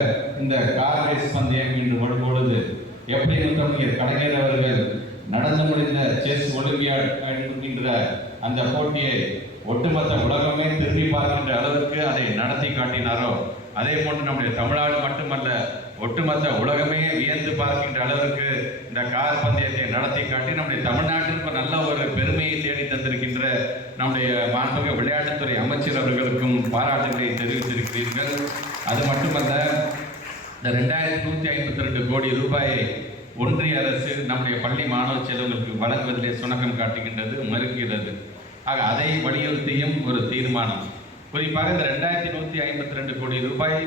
இந்த car race பந்தயம் இன்று வரும்பொழுது எப்படி முத்தமிழர் கலைஞர் அவர்கள் நடந்து முடிந்த செஸ் ஒலிம்பியாட் என்கின்ற அந்த போட்டியை ஒட்டுமொத்த உலகமே திரும்பி பார்க்கின்ற அளவுக்கு அதை நடத்தி காட்டினாரோ, அதே போன்று நம்முடைய தமிழ்நாடு மட்டுமல்ல ஒட்டுமொத்த உலகமே வியந்து பார்க்கின்ற அளவிற்கு இந்த கார் பந்தயத்தை நடத்தி காட்டி நம்முடைய தமிழ்நாட்டிற்கு நல்ல ஒரு பெருமையை தேடி தந்திருக்கின்ற நம்முடைய மாண்புமிகு விளையாட்டுத்துறை அமைச்சர் அவர்களுக்கும் பாராட்டுகளை தெரிவித்திருக்கிறீர்கள். அது மட்டுமல்ல, இந்த 2152 கோடி ரூபாயை ஒன்றிய அரசு நம்முடைய பள்ளி மாணவ செல்வங்களுக்கு வழங்குவதிலே சுணக்கம் காட்டுகின்றது, மறுக்கிறது. ஆக அதை வலியுறுத்தியும் ஒரு தீர்மானம், குறிப்பாக இந்த 2152 கோடி ரூபாய்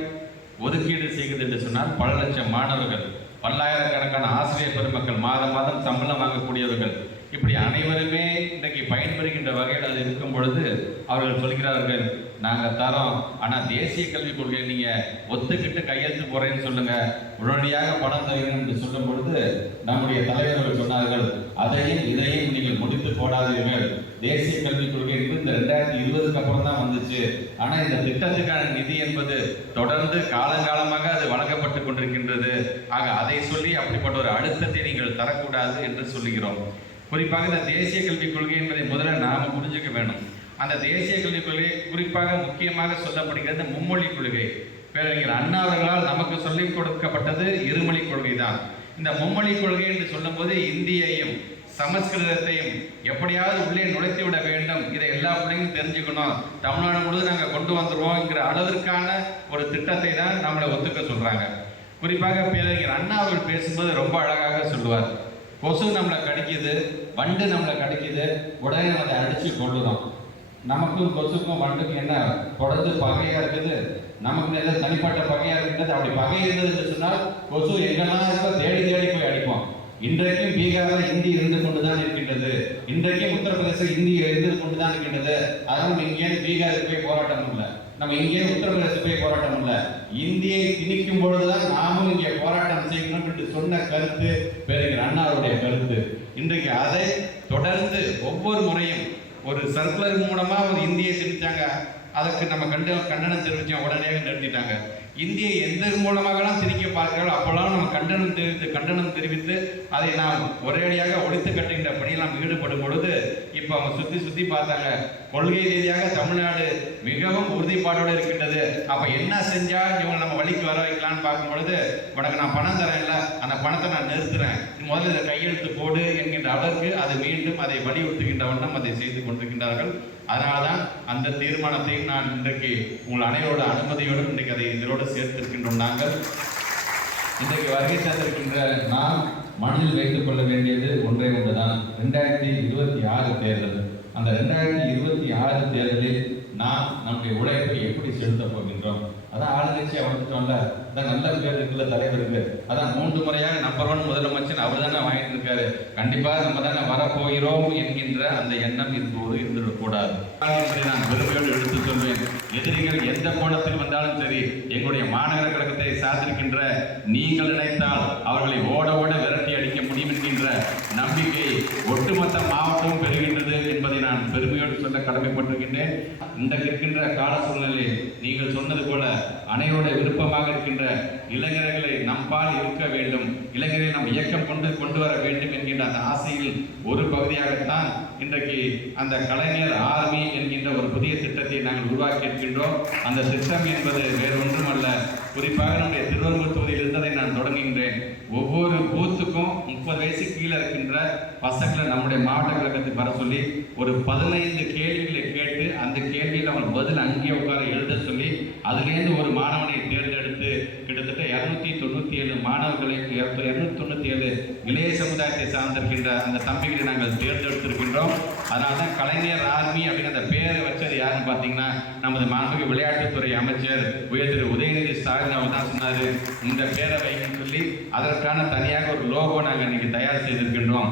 ஒதுக்கீடு செய்கிறது என்று சொன்னால் பல லட்சம் மாணவர்கள், பல்லாயிரக்கணக்கான ஆசிரியர் பெருமக்கள், மாதம் மாதம் சம்பளம் வாங்கக்கூடியவர்கள், இப்படி அனைவருமே இன்றைக்கு பயன்பெறுகின்ற வகையில் அது இருக்கும் பொழுது அவர்கள் சொல்கிறார்கள், நாங்கள் தரோம், ஆனால் தேசிய கல்விக் கொள்கையை நீங்கள் ஒத்துக்கிட்டு கையெழுத்து போகிறேன்னு சொல்லுங்கள், உடனடியாக பணம் தருகிறேன் என்று சொல்லும் பொழுது நம்முடைய தலைவர்கள் சொன்னார்கள், அதையும் இதையும் நீங்கள் முடித்து போடாதீர்கள். தேசிய கல்விக் கொள்கை என்பது இந்த 2020க்கு அப்புறம் தான் வந்துச்சு. ஆனால் இந்த திட்டத்துக்கான நிதி என்பது தொடர்ந்து காலங்காலமாக அது வழங்கப்பட்டு கொண்டிருக்கின்றது. ஆக அதை சொல்லி அப்படிப்பட்ட ஒரு அழுத்தத்தை நீங்கள் தரக்கூடாது என்று சொல்லுகிறோம். குறிப்பாக இந்த தேசிய கல்விக் கொள்கை என்பதை முதல்ல நாம் புரிஞ்சுக்க வேணும். அந்த தேசிய கல்விக் கொள்கை குறிப்பாக முக்கியமாக சொல்லப்படுகிறது மும்மொழி கொள்கை. பேரறிஞர் அண்ணா அவர்களால் நமக்கு சொல்லிக் கொடுக்கப்பட்டது இருமொழி கொள்கை தான். இந்த மும்மொழி கொள்கை என்று சொல்லும் போது இந்தியையும் சமஸ்கிருதத்தையும் எப்படியாவது உள்ளே நுழைத்து விட வேண்டும், இதை எல்லா பிள்ளைங்களும் தெரிஞ்சுக்கணும், தமிழ்நாடு முழுவதும் நாங்கள் கொண்டு வந்துடுவோம்ங்கிற அளவிற்கான ஒரு திட்டத்தை தான் நம்மளை ஒத்துக்க சொல்றாங்க. குறிப்பாக பேரறிஞர் அண்ணா அவர்கள் பேசும்போது ரொம்ப அழகாக சொல்லுவார், கொசு நம்மளை கடிக்குது, வண்டு நம்மளை கடிக்குது, உடனே நம்ம அதை அடித்து கொள்ளுறோம். நமக்கும் கொசுக்கும் வண்டுக்கும் என்ன தொடர்ந்து பகையாக இருக்குது, நமக்கு எதாவது தனிப்பட்ட பகையாக இருக்கின்றது. அப்படி பகை இருந்தது என்று சொன்னால் கொசு எங்கெல்லாம் இருக்கோ தேடி தேடி போய் அடிப்போம். இன்றைக்கும் பீகாரில் இந்தி இருந்து கொண்டுதான் இருக்கின்றது, இன்றைக்கும் உத்தரப்பிரதேசம் இந்தி இருந்து கொண்டுதான் இருக்கின்றது. அதனால் இங்கே பீகாருக்கு போய் போராட்டம் இல்லை, நம்ம இங்கே உத்தரப்பிரதேசம் போய் போராட்டம் இல்லை, இந்தியை திணிக்கும் பொழுதுதான் நாமும் இங்கே போராட்டம் செய்யணும் என்று சொன்ன கருத்து பேரறிஞர் அண்ணாவுடைய கருத்து. இன்றைக்கு அதை தொடர்ந்து ஒவ்வொரு முறையும் ஒரு சர்க்குலர் மூலமா ஒரு இந்தியை திணித்தாங்க, அதற்கு நம்ம கண்டனம் தெரிவித்தோம், உடனே நிறுத்திட்டாங்க. இந்தியை எந்த மூலமாகலாம் திணிக்க பார்க்கிறார்கள், அப்போல்லாம் நம்ம கண்டனம் தெரிவித்து அதை நாம் ஒரேடியாக ஒழித்து கட்டுகின்ற பணியில் நாம் ஈடுபடும் பொழுது இப்போ அவங்க சுற்றி பார்த்தாங்க, கொள்கை ரீதியாக தமிழ்நாடு மிகவும் உறுதிப்பாட்டோடு இருக்கின்றது. அப்போ என்ன செஞ்சா இவங்க நம்ம வழிக்கு வர வைக்கலான்னு பார்க்கும் பொழுது, உனக்கு நான் பணம் தரேன் இல்லை, அந்த பணத்தை நான் நிறுத்துறேன், முதல்ல இதை கையெழுத்து போடு என்கின்ற அளவுக்கு அதை மீண்டும் அதை வலியுறுத்துகின்ற வண்ணம் அதை செய்து கொண்டிருக்கின்றார்கள். அதனால்தான் அந்த தீர்மானத்தையும் நான் இன்றைக்கு உங்கள் அனைவரோட அனுமதியோடு இன்றைக்கு அதை இதோடு சேர்த்திருக்கின்றோம். நாங்கள் இன்றைக்கு வருகை தந்திருக்கின்ற நாம் மனதில் வைத்துக் கொள்ள வேண்டியது ஒன்றே ஒன்றுதான், 2026 தேர்தல். அந்த 2026 தேர்தலில் நாம் நம்முடைய உழைப்பை எப்படி செலுத்தப் போகின்றோம்? அதான் ஆளுங்கட்சியாக வந்துட்டோம்ல, அதான் நல்ல பேர் இருக்குல்ல தலைவருக்கு, அதான் 3 முறையாக நம்பர் 1 முதலமைச்சர் அவர் தானே வாங்கிட்டு இருக்காரு, கண்டிப்பாக நம்ம தானே வரப்போகிறோம் என்கின்ற அந்த எண்ணம் இப்போது இருந்துவிடக்கூடாது என்பதை நான் பெருமையோடு எடுத்து சொல்வேன். எதிரிகள் எந்த கோணத்தில் வந்தாலும் சரி, எங்களுடைய மாநகர கழகத்தை சார்ந்திருக்கின்ற நீங்கள் நினைத்தால் அவர்களை ஓட ஓட விரட்டி அடிக்க முடியும் என்கின்ற நம்பிக்கை ஒட்டுமொத்த மாவட்டமும் பெறுகின்றது என்பதை நான் பெருமையோடு சொல்ல கடமைப்பட்டிருக்கின்றேன். இன்றைக்கு இருக்கின்ற கால சூழ்நிலையில் நீங்கள் சொன்னது போல அனைவருடைய விருப்பமாக இருக்கின்ற இளைஞர்களை நம்பால் இருக்க வேண்டும், இளைஞரை நம் இயக்கம் கொண்டு வர வேண்டும் என்கின்ற அந்த ஆசையில் ஒரு பகுதியாகத்தான் இன்றைக்கு அந்த கலைஞர் ஆர்மி என்கின்ற ஒரு புதிய திட்டத்தை நாங்கள் உருவாக்கி இருக்கின்றோம். அந்த திட்டம் என்பது வேறொன்றும் அல்ல, குறிப்பாக நம்முடைய திருவள்ளூர் தொகுதியில் இருந்ததை நான் தொடங்குகின்றேன். ஒவ்வொரு பூத்துக்கும் 30 வயசு கீழே இருக்கின்ற பசங்களை நம்முடைய மாவட்ட கழகத்துக்கு வர சொல்லி ஒரு 15 கேள்விகளை கேட்டு அந்த கேள்வியில் அவன் பதில் அங்கேயே உட்கார எழுத சொல்லி அதுலேருந்து ஒரு மாணவனை தேர்ந்தெடுத்து கிட்டத்தட்ட 297 மாணவர்களை 297 இளைய சமுதாயத்தை சார்ந்திருக்கின்ற அந்த தம்பிகளை நாங்கள் தேர்ந்தெடுத்திருக்கின்றோம். அதனால தான் கலைஞர் ஆர்மி அப்படின்னு அந்த பேரை வச்சது யாருன்னு பார்த்தீங்கன்னா நமது மாண்புமிகு விளையாட்டுத்துறை அமைச்சர் திரு உதயநிதி ஸ்டாலின் அவர் தான் சொன்னார், இந்த பேரை வைக்கணும்னு சொல்லி அதற்கான தனியாக ஒரு லோகோ நாங்கள் இன்னைக்கு தயார் செய்திருக்கின்றோம்.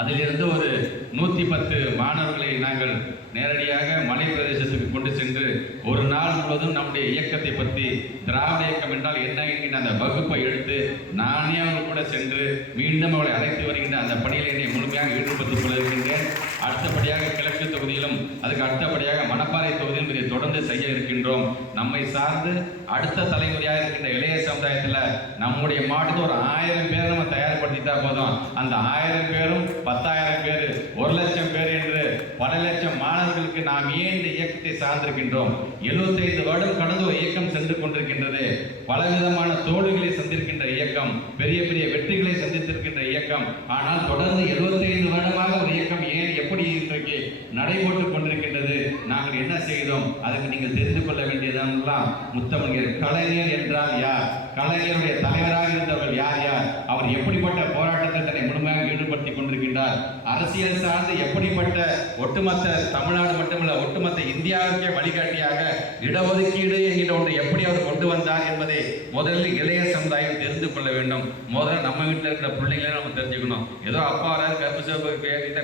அதிலிருந்து ஒரு 110 மாணவர்களை நாங்கள் நேரடியாக மலை பிரதேசத்துக்கு கொண்டு சென்று ஒரு நாள் முழுவதும் நம்முடைய இயக்கத்தை பற்றி, திராவிட இயக்கம் என்றால் என்ன என்கின்ற அந்த வகுப்பை எடுத்து நானே அவர்கள் கூட சென்று மீண்டும் அவளை அழைத்து வருகின்ற அந்த பணியில் என்னை முழுமையாக ஈடுபடுத்திக் கொள்ள இருக்கின்றேன். அடுத்தபடியாக கிழக்கு தொகுதியிலும் அதுக்கு அடுத்தபடியாக மணப்பாறை தொகுதியிலும் இதை தொடர்ந்து செய்ய இருக்கின்றோம். நம்மை சார்ந்து அடுத்த தலைமுறையாக இருக்கின்ற இளைய சமுதாயத்தில் நம்முடைய மாவட்டத்தில் ஒரு 1000 பேர் நம்ம தயார்படுத்திட்டா போதும். அந்த 1000 பேரும் 10,000 பேர் 1,00,000 பேர் என்று பல லட்சம் மாணவர்களுக்கு நாம் ஏன் இந்த இயக்கத்தை சார்ந்திருக்கின்றோம். 75 வருடம் கடந்து ஒரு இயக்கம் சென்று கொண்டிருக்கின்றது. பலவிதமான தோல்விகளை சந்திருக்கின்ற இயக்கம், பெரிய பெரிய வெற்றிகளை சந்தித்திருக்கின்ற இயக்கம். ஆனால் தொடர்ந்து 75 வருடமாக ஒரு இயக்கம் ஏன் எப்படி இன்றைக்கு நடைபோட்டுக் கொண்டிருக்கின்றது? நாங்கள் என்ன செய்தோம்? அதுக்கு நீங்கள் தெரிந்து கொள்ள வேண்டியதெல்லாம் முத்தமிழர் கலைஞர் என்றால் யார், கலைஞருடைய தலைவராக இருந்தவர்கள் யார் யார், அவர் எப்படிப்பட்ட போராட்டத்தை தன்னை முழுமையாக ஈடுபடுத்திக் கொண்டிருக்கின்றார், அரசியல் சார்ந்து எப்படிப்பட்ட ஒட்டுமொத்த தமிழ்நாடு மட்டுமல்ல ஒட்டுமொத்த இந்தியாவுக்கே வழிகாட்டியாக இடஒதுக்கீடு என்கின்ற ஒன்றை எப்படி அவர் கொண்டு வந்தார் என்பதை முதலில் இளைய சமுதாயம் தெரிந்து கொள்ள வேண்டும். முதல்ல நம்ம வீட்டில் இருக்கிற பிள்ளைங்களே நம்ம தெரிஞ்சுக்கணும். ஏதோ அப்பா வராது, கருப்பு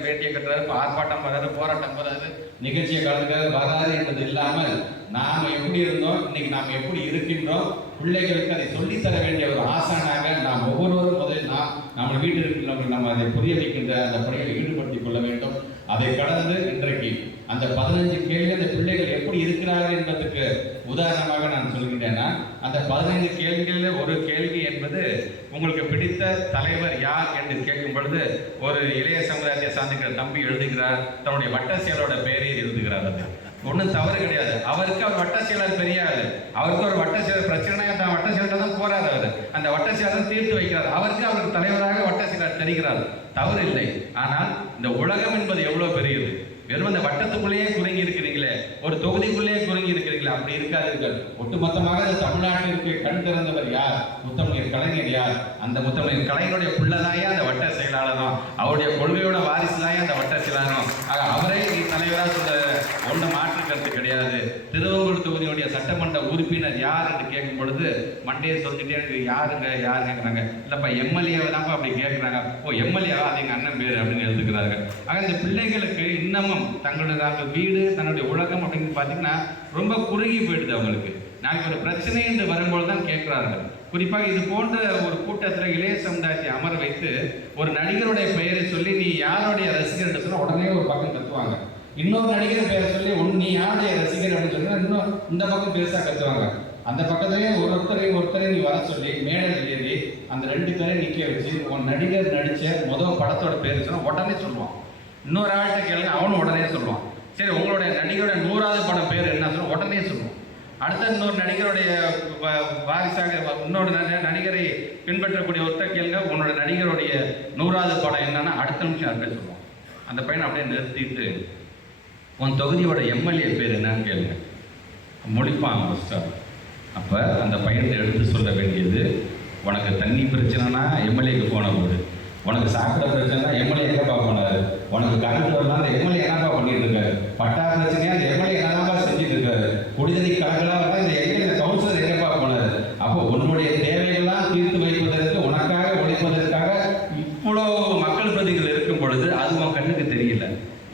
வேட்டியை கட்டுறாரு, ஆர்ப்பாட்டம் வராது, போராட்டம் வராது, நிகழ்ச்சியை கலந்துக்கிறது வராது என்பது இல்லாமல் நாம் எப்படி இருந்தோம், இன்னைக்கு நாம் எப்படி இருக்கின்றோம், பிள்ளைகளுக்கு அதை சொல்லித்தர வேண்டிய ஒரு ஆசானாக நாம் ஒவ்வொருவரும் முதலில் நம்ம வீட்டில் இருக்கிறவர்கள் நம்ம அதை புரிய வைக்கின்ற அந்த பணிகளை ஈடுபடுத்திக் கொள்ள வேண்டும். அதை கடந்து இன்றைக்கு அந்த 15 கேள்வி அந்த பிள்ளைகள் எப்படி இருக்கிறார்கள் என்பதற்கு உதாரணமாக நான் சொல்கின்றேன்னா, அந்த 15 கேள்விகளில் ஒரு கேள்வி என்பது உங்களுக்கு பிடித்த தலைவர் யார் என்று கேட்கும் பொழுது ஒரு இளைய சமுதாயத்தை சார்ந்திருக்கிற தம்பி எழுதுகிறார், தன்னுடைய வட்ட செயலோட பெயரை எழுதுகிறார். அது ஒன்றும் தவறு கிடையாது. அவருக்கு அவர் வட்ட செயலர் பெரியாது, அவருக்கு ஒரு வட்ட செயலர் பிரச்சனை தான் வட்ட செயலர் தான் போறாரு. அவர் அந்த வட்ட செயலர் தீர்த்து வைக்கிறார். அவருக்கு தலைவராக வட்ட செயலர் தெரிகிறார், தவறு இல்லை. ஆனால் இந்த உலகம் என்பது எவ்வளவு பெரியது. வெறும் அந்த வட்டத்துக்குள்ளேயே குறுங்கி இருக்கிறீங்களே, ஒரு தொகுதிக்குள்ளேயே குறுங்கி இருக்கிறீங்களே, அப்படி இருக்காதீர்கள். ஒட்டுமொத்தமாக இந்த தமிழ்நாட்டிற்கு கண் திறந்தவர் யார்? முத்தமிழர் கலைஞர் யார்? அந்த முத்தமிழர் கலைஞருடைய பிள்ளைதாயே அந்த வட்ட செயலாளரும், அவருடைய கொள்கையோட வாரிசுதாயே அந்த வட்ட செயலாளரும். அவரை தலைவராக சொல்ல ஒன்றும் மாற்று கருத்து கிடையாது. திருவங்கூர் தொகுதியுடைய சட்டமன்ற உறுப்பினர் யார் என்று கேட்கும் பொழுது மண்டையை சொல்லிட்டே யாருங்க யார் கேட்குறாங்க, இல்லப்பா எம்எல்ஏவை தான்ப்பா அப்படி கேட்குறாங்க. ஓ எம்எல்ஏவா, அது எங்கள் அண்ணன் பேர் அப்படின்னு எழுதுக்கிறாங்க. ஆக இந்த பிள்ளைகளுக்கு இன்னமும் தங்களுடைய வீடு தன்னுடைய உலகம் அப்படின்னு பார்த்தீங்கன்னா ரொம்ப குறுகி போயிடுது. அவங்களுக்கு நாளைக்கு ஒரு பிரச்சனை என்று வரும்போது தான் கேட்கிறார்கள். குறிப்பாக இது போன்ற ஒரு கூட்டத்தில் இளைய சமுதாயத்தை அமர வைத்து ஒரு நடிகருடைய பெயரை சொல்லி நீ யாருடைய ரசிகர் என்று சொன்னால் உடனே ஒரு பக்கம் கத்துவாங்க. இன்னொரு நடிகர் பெயரை சொல்லி நீ யாருடைய ரசிகர் அப்படின்னு சொன்னா இன்னும் இந்த பக்கம் பெருசாக கத்துவாங்க. அந்த பக்கத்திலேயே ஒருத்தரை நீ வர சொல்லி மேடையில் ஏறி அந்த 2 பேரை நிற்க வச்சு உன் நடிகர் நடித்த முதல் படத்தோட பேர் சொன்னா உடனே சொல்லுவான். இன்னொரு ஆள்கிட்ட கேளுங்க, அவனும் உடனே சொல்லுவான். சரி உங்களுடைய நடிகருடைய 100வது படம் பேர் என்ன சொல்ல உடனே சொல்லுவான். அடுத்த இன்னொரு நடிகருடைய வாரிசாக இன்னொரு நடிகரை பின்பற்றக்கூடிய ஒருத்தர் கேளுங்க, உன்னோட நடிகருடைய 100வது படம் என்னன்னா அடுத்த நிமிஷம் யார்கிட்ட சொல்லுவான். அந்த பையனை அப்படியே நிறுத்திட்டு உன் தொகுதியோட எம்எல்ஏ பேர் என்னன்னு கேளுங்க, முடிப்பான் ஃபஸ்ட்டாக. அப்போ அந்த பையனை எடுத்து சொல்ல வேண்டியது, உனக்கு தண்ணி பிரச்சனைனா எம்எல்ஏக்கு போன போது, உனக்கு சாப்பிட பிரச்சனை எம்எல்ஏ எங்கப்பா போனாரு, உனக்கு கரண்ட் வரலாம் அந்த எம்எல்ஏ என்னப்பா பண்ணிட்டு இருக்காரு, பட்டா பிரச்சனையா அந்த எம்எல்ஏ என்னப்பா செஞ்சுட்டு இருக்காரு, குடிநீர் கலங்களாக வரலாம் இந்த எங்க கவுன்சிலர் எங்கப்பா போனாரு. அப்போ உன்னுடைய தேவைகள்லாம் தீர்த்து வைப்பதற்கு உனக்காக உழைப்பதற்காக இவ்வளோ மக்கள் பிரதிகள் இருக்கும் பொழுது அது உன் கண்ணுக்கு தெரியல,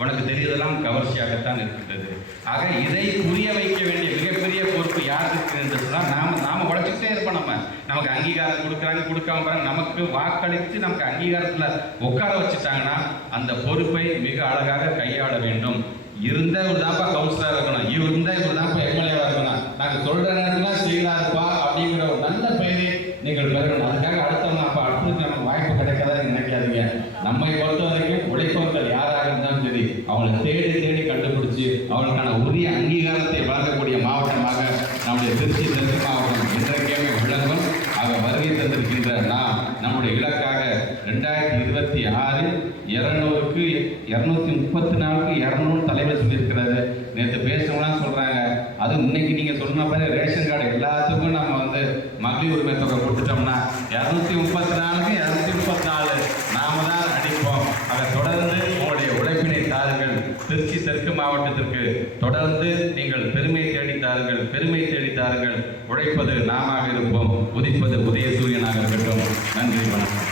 உனக்கு தெரியதெல்லாம் கவர்ச்சியாகத்தான் இருக்கின்றது. ஆக இதை புரிய வைக்க வேண்டிய மிகப்பெரிய பொறுப்பு யாருக்கு என்று சொன்னால் நாம உழைச்சிக்கிட்டே இருப்போம். நமக்கு அங்கீகாரம் கொடுக்குறாங்க, கொடுக்காம பாருங்க, நமக்கு வாக்களித்து நமக்கு அங்கீகாரத்தில் உட்கார வச்சுட்டாங்கன்னா அந்த பொறுப்பை மிக அழகாக கையாள வேண்டும். இருந்த ஒரு தான்ப்பா கவுன்சிலராக இருக்கணும், இருந்தா இவர் தான்ப்பா எம்எல்ஏவாக இருக்கணும், நாங்கள் சொல்கிற நேரத்தில் செய்யலாருப்பா அப்படிங்கிற ஒரு நல்ல பெயரை நீங்கள் பெறணும். அதுக்காக அடுத்தவங்க அப்போ அடுத்து நமக்கு வாய்ப்பு கிடைக்காதான்னு நினைக்காதீங்க. நம்மை பொறுத்த வரைக்கும் உழைப்பவர்கள் யாராக இருந்தாலும் சரி அவங்களை தேடி கண்டுபிடிச்சு அவங்களுக்கான உரிய அங்கீகாரத்தை வழங்கக்கூடிய மாவட்டமாக நம்முடைய திருச்சி தெற்கு மாவட்டம் இன்றைக்குமே விளங்கும். ஆக வருகை தந்திருக்கின்ற நம்முடைய இலக்காக 2026 200க்கு 234க்கு 200 தலைவர் சொல்லியிருக்கிறாரு. நேற்று பேசுறவங்களாம் சொல்றாங்க, அதுவும் இன்னைக்கு நீங்க சொன்ன மாதிரி ரேஷன் கார்டு எல்லாத்துக்கும் நம்ம மகளிர் உரிமை தொகை கொடுத்துட்டோம்னா 234க்கு 234 நாம தான் அடிப்போம். அதை தொடர்ந்து உங்களுடைய உழைப்பினை தாருங்கள். திருச்சி தெற்கு மாவட்டத்திற்கு தொடர்ந்து நீங்கள் பெருமை தேடித்தாருங்கள். உழைப்பது நாமாக இருப்போம், உதிப்பது உதய சூரியனாக இருக்கட்டும். நன்றி, வணக்கம்.